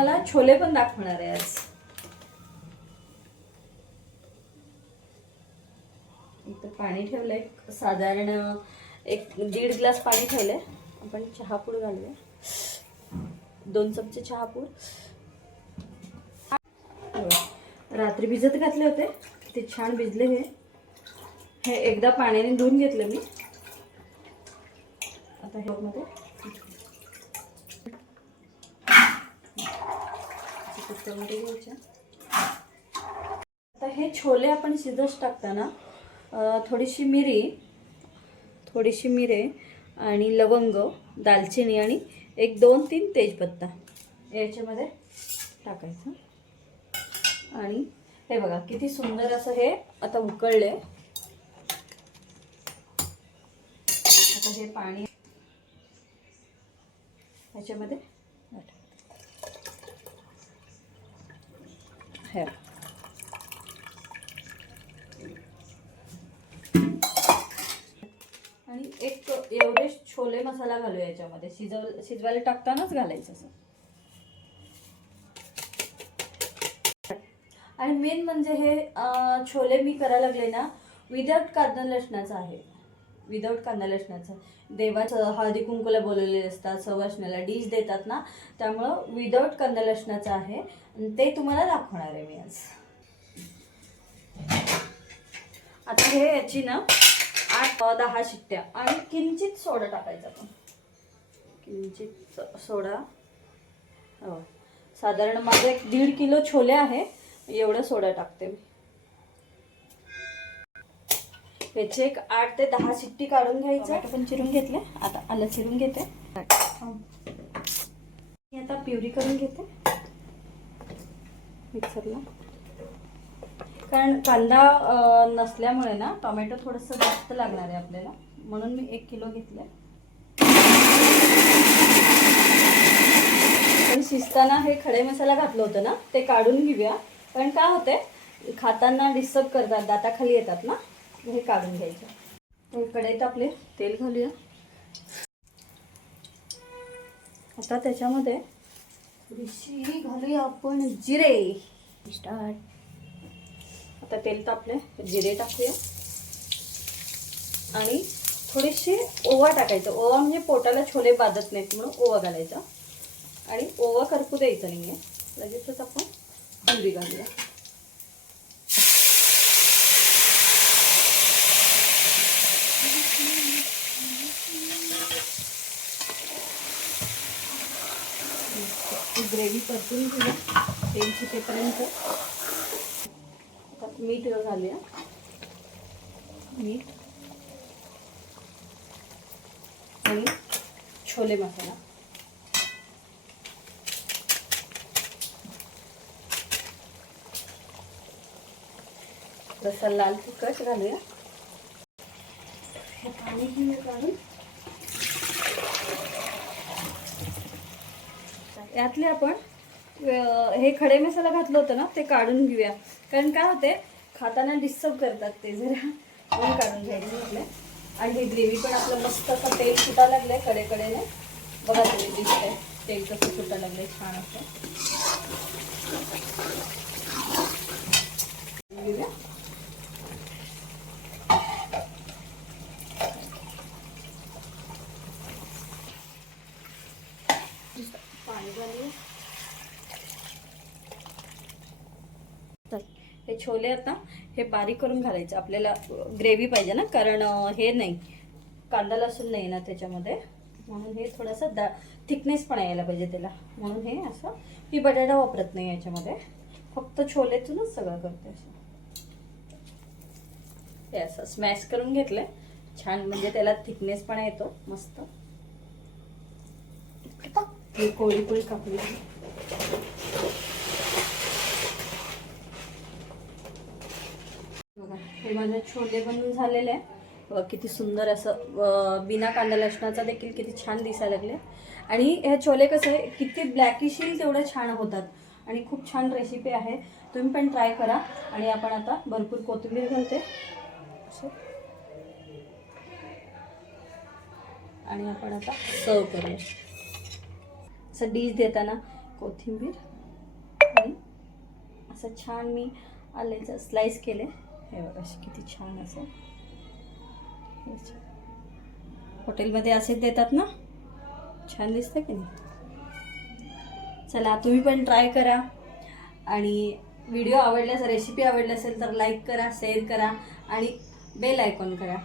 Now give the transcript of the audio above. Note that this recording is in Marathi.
तुम्हाला छोले पण दाखवणार आहे आज. इथं पाणी ठेवलंय, साधारण 1-1.5 ग्लास पाणी ठेवलंय. आपण चहापूड घालूया, 2 चमचे चहापूड. रात्री भिजत घातले होते, ते छान भिजले. हे एकदा पाण्याने धुवून घेतलं मी. आता हे मध्ये कुकरमध्ये घ्यायचे. आता हे छोले आपण शिजत टाकताना थोडीशी मिरी आणि लवंग, दालचिनी आणि 1-2-3 तेजपत्ता याच्यामध्ये टाकायचं. आणि हे बघा किती सुंदर असं हे आता उकळले. आता हे पाणी ह्याच्यामध्ये हे आणि एक एवढेच छोले मसाला घालू याच्यामध्ये. शिजवायला टाकतानाच घालायचं असं. आणि मेन म्हणजे हे छोले मी करायला लागले ना विदाउट कांदा लसणाचं आहे. विदाउट कांदा लसणाचं. देवाचं हळदी कुंकूला बोलवलेले असतात, सवासण्याला डिश देतात ना, त्यामुळं विदाउट कांदा लसणाचं आहे. ते तुम्हाला दाखवणार आहे मी आज. आता हे याची ना 8-10 शिट्ट्या आणि किंचित सोडा टाकायचा. आपण किंचित सोडा. हो, साधारण माझे 1.5 किलो छोले आहे, एवढं सोडा टाकते मी. याचे 8 ते 10 शिट्टी काढून घ्यायचं. आपण चिरून घेतले. आता आलं चिरून घेते. आता प्युरी करून घेते मिक्सरला. कारण कांदा नसल्यामुळे ना टोमॅटो थोडंसं जास्त लागणार आहे आपल्याला, म्हणून मी 1 किलो घेतलं. पण शिजताना हे खडे मसाला घातलं होतं ना, ते काढून घेऊया. कारण काय होते, खाताना डिस्टर्ब करतात, दाताखाली येतात ना, हे काढून घ्यायचं. कढईत आपले तेल घालूया. आता त्याच्यामध्ये थोडीशी घालूया आपण जिरे. स्टार्ट. आता तेल तापले, जिरे टाकूया आणि थोडीशी ओवा टाकायचं. ओवा म्हणजे पोटाला छोले बाधत नाहीत म्हणून ओवा घालायचा. आणि ओवा करपू द्यायचा नाहीये. लगेचच आपण हळदी घालूया. ग्रेव्ही परतून घेऊया तेल सुटेपर्यंत. मीठ घालूया. मीठ आणि छोले मसाला. जसा लाल तिखट घालूया. हे पाणी घेऊया काढून. यातले आपण हे खडे मसाला घातलं होतं ना, ते काढून घेऊया. कारण काय होते, खाताना डिस्टर्ब करतात ते, जरा म्हणून काढून घ्यायचे म्हटले. आणि ही ग्रेव्ही पण आपलं मस्त असं तेल सुटायला लागलंय कडेकडेने. बघा तुम्ही दिसतंय तेल कसं सुटायला लागलंय छान असं. घेऊया. पाणी घालूया. हे छोले आता हे बारीक करून घालायचं. आपल्याला ग्रेव्ही पाहिजे ना, कारण हे नाही कांदा लसूण नाही ना त्याच्यामध्ये, म्हणून हे थोडंसं थिकनेस पण यायला पाहिजे त्याला. म्हणून हे असं, मी बटाटा वापरत नाही याच्यामध्ये, फक्त छोलेतूनच सगळं करते. असं हे असं स्मॅश करून घेतलंय छान, म्हणजे त्याला थिकनेस पण येतो मस्त. कोळी कोळी कापली. हे माझे छोले बनवून झालेले आहे. किती सुंदर असं बिना कांदा लसणाचा देखील किती छान दिसायला लागले. आणि हे छोले कसं आहे, किती ब्लॅकिश येईल तेवढे छान होतात. आणि खूप छान रेसिपी आहे, तुम्ही पण ट्राय करा. आणि आपण आता भरपूर कोथिंबीर घालते आणि आपण आता सर्व करूया. असं डिश देताना कोथिंबीर आणि असं छान मी आल्याचं स्लाइस केले. हे बघा किती छान असं हॉटेलमध्ये असेच देतात ना, छान दिसतं की नाही. चला तुम्ही पण ट्राय करा आणि व्हिडिओ आवडल्यास, रेसिपी आवडली असेल तर लाईक करा, शेअर करा आणि बेल आयकॉन करा.